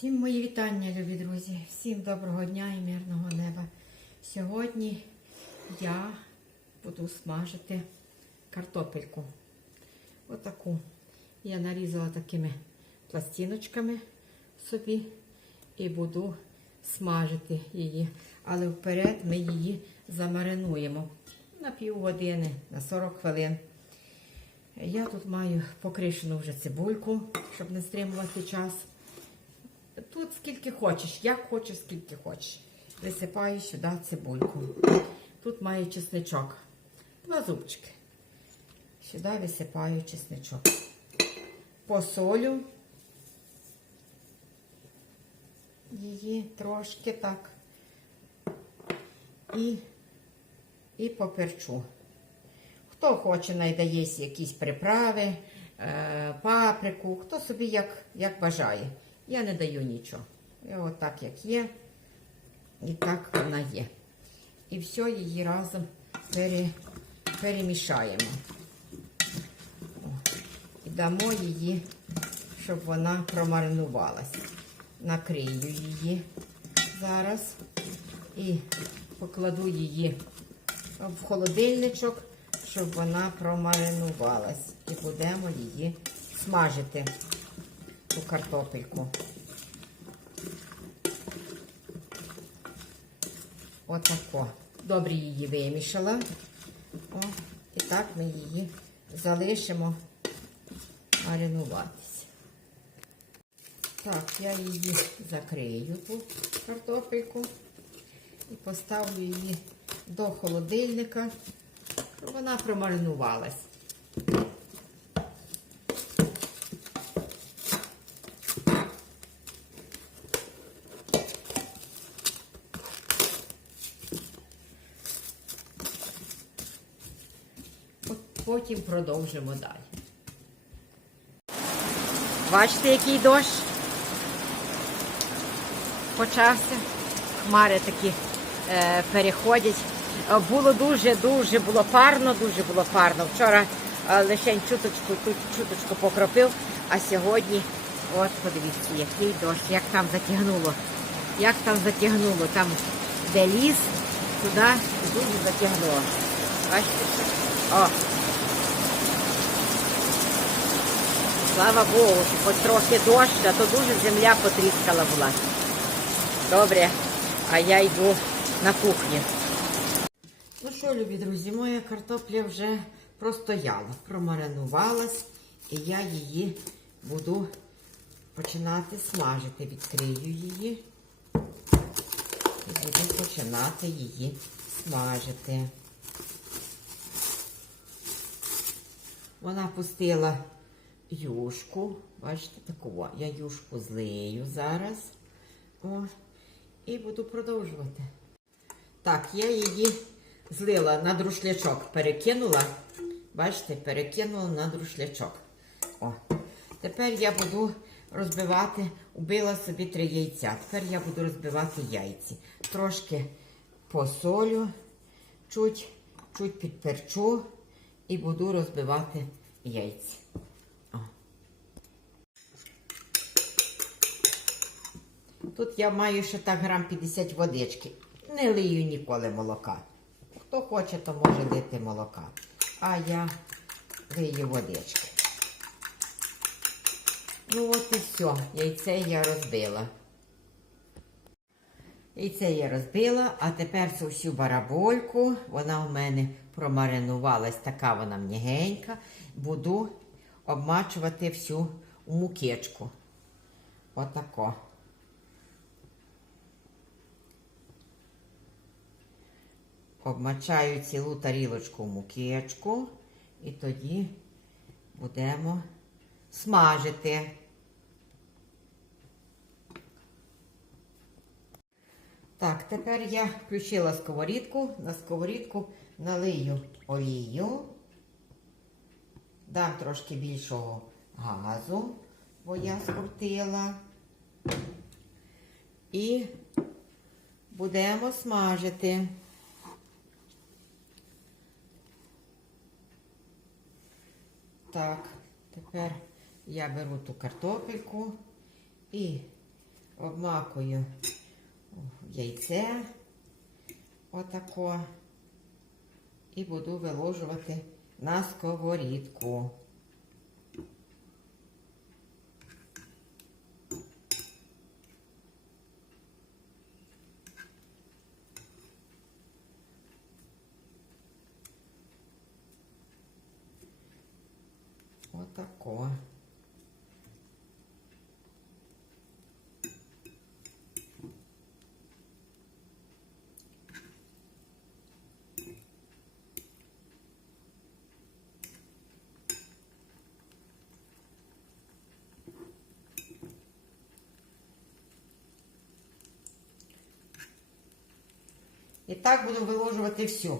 Всім мої вітання, любі друзі. Всім доброго дня і мирного неба. Сьогодні я буду смажити картопельку. Отаку. Я нарізала такими пластиночками собі і буду смажити її. Але вперед ми її замаринуємо на півгодини, на 40 хвилин. Я тут маю покришену вже цибульку, щоб не стримувати час. Тут скільки хочеш, як хочеш, скільки хочеш. Висипаю сюди цибульку. Тут маю чесничок. Два зубчики. Сюди висипаю чесничок. Посолю її трошки так. І, і поперчу. Хто хоче, найдає якісь приправи, е, паприку, хто собі як, як бажає. Я не даю нічого. І отак, як є, і так вона є. І все її разом пере, перемішаємо. О, і дамо її, щоб вона промаринувалась. Накрию її зараз і покладу її в холодильничок, щоб вона промаринувалась. І будемо її смажити, ту картопельку. Отако. Добре її вимішала. О, і так ми її залишимо маринуватися. Так, я її закрию, ту картопельку, і поставлю її до холодильника, щоб вона промаринувалась. От Потім продовжимо далі. Бачите, який дощ почався. Хмари такі е, переходять. Е, Було дуже-дуже було парно, дуже було парно. Вчора е, лише чуточку, тут чуточку покропив, а сьогодні, от подивіться, який дощ, як там затягнуло. Як там затягнуло, там де ліс, туди дуже затягнуло. Бачите? О, Слава Богу, що хоч трохи дощ, а то дуже земля потріскала була. Добре, а я йду на кухню. Ну що, любі друзі, моя картопля вже простояла, промаринувалась, і я її буду починати смажити. Відкрию її і буду починати її смажити. Вона пустила юшку. Бачите, таку. Я юшку злию зараз. О, і буду продовжувати. Так, я її злила на друшлячок, перекинула. Бачите, перекинула на друшлячок. О. Тепер я буду розбивати, убила собі три яйця. Тепер я буду розбивати яйці. Трошки посолю, чуть, чуть підперчу і буду розбивати яйці. Тут я маю ще так грам 50 водички. Не лию ніколи молока. Хто хоче, то може лити молока. А я лию водички. Ну от і все. Яйце я розбила. Яйце я розбила, а тепер цю всю барабольку, вона у мене промаринувалась, така вона м'ягенька. Буду обмачувати всю мукечку. Отако. Обмачаю цілу тарілочку в мукечку і тоді будемо смажити. Так, тепер я включила сковорідку. На сковорідку налию олію, дам трошки більшого газу, бо я скрутила. І будемо смажити. Так, тепер я беру ту картопельку і обмакую яйце отако і буду виложувати на сковорідку. Отако. І так буду виложувати всю.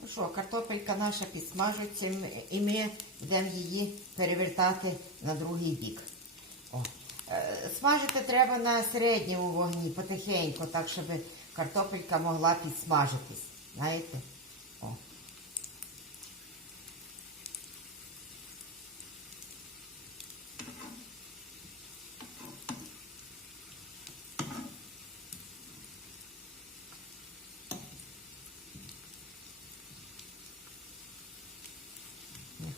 Ну що, картопелька наша підсмажується, і ми- йдемо її перевертати на другий бік. О. Е, Смажити треба на середньому вогні, потихеньку, так, щоб картопелька могла підсмажитись. Знаєте?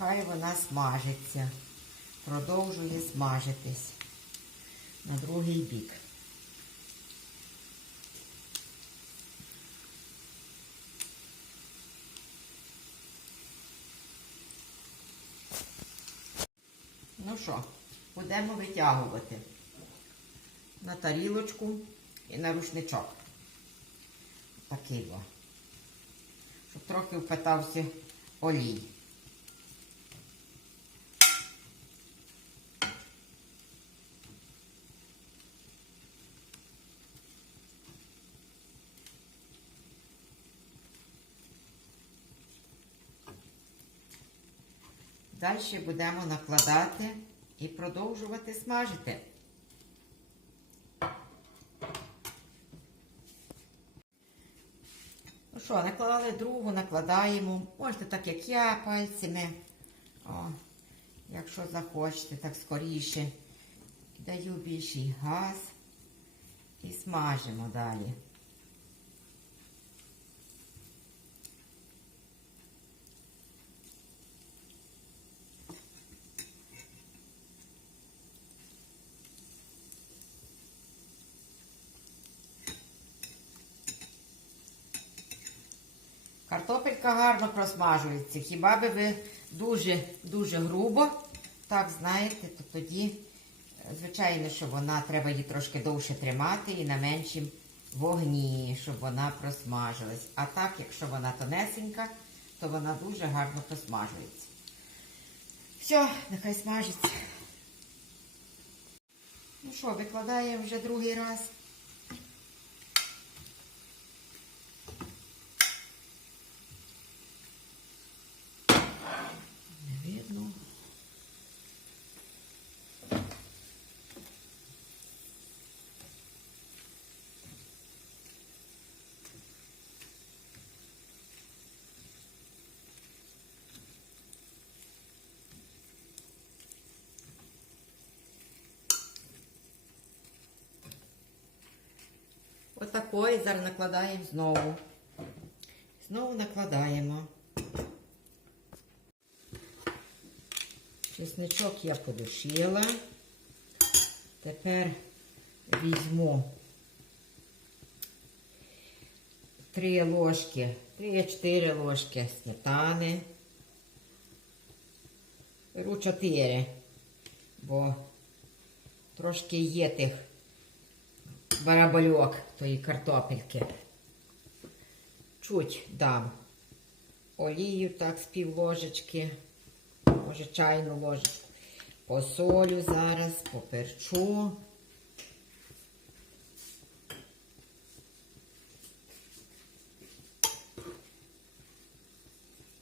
О. Нехай вона смажиться, продовжує смажитись на другий бік. Ну що, будемо витягувати на тарілочку і на рушничок. Такий. Щоб трохи впитався олій. Далі будемо накладати і продовжувати смажити. Ну що, наклали другу, накладаємо. Можете так, як я, пальцями. О, якщо захочете, так скоріше. Даю більший газ і смажимо далі. Картопелька гарно просмажується. Хіба би ви дуже-дуже грубо, так знаєте, то тоді, е, звичайно, що вона треба її трошки довше тримати і на меншім вогні, щоб вона просмажилась. А так, якщо вона тонесенька, то вона дуже гарно просмажується. Все, нехай смажиться. Ну що, викладаємо вже другий раз. Отакої зараз накладаємо знову. Знову накладаємо. Чесничок я подушила. Тепер візьму 3 ложки, 3-4 ложки сметани. Беру 4, бо трошки є тих барабольок тої картопельки. Чуть дам олію так з пів ложечки, може чайну ложечку. Посолю зараз, поперчу.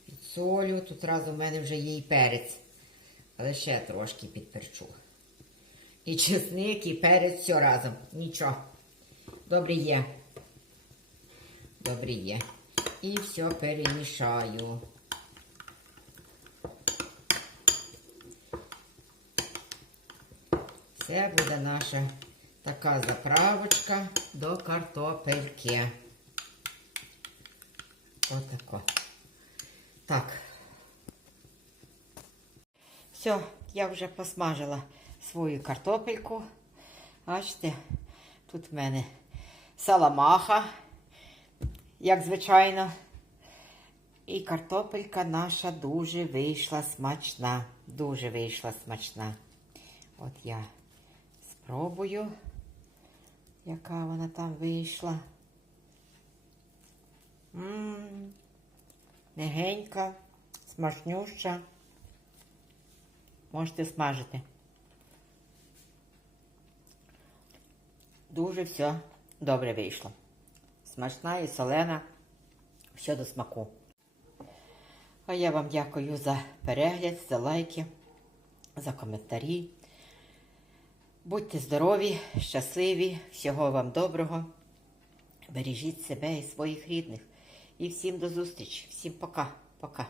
Підсолю. Тут разом в мене вже є і перець. Але ще трошки підперчу. і чесник, і перець все разом. Нічого. Добре є. Добре є. І все перемішаю. Це буде наша така заправочка до картопельки. Отако. Так. Все, я вже посмажила свою картопельку. Бачите, тут в мене саламаха, як звичайно. І картопелька наша дуже вийшла смачна. Дуже вийшла смачна. От я спробую, яка вона там вийшла. М, Мягенька, смачнюща. Можете смажити. Дуже все добре вийшло. Смачна і солена, все до смаку. А я вам дякую за перегляд, за лайки, за коментарі. Будьте здорові, щасливі, всього вам доброго. Бережіть себе і своїх рідних. І всім до зустрічі. Всім пока. Пока.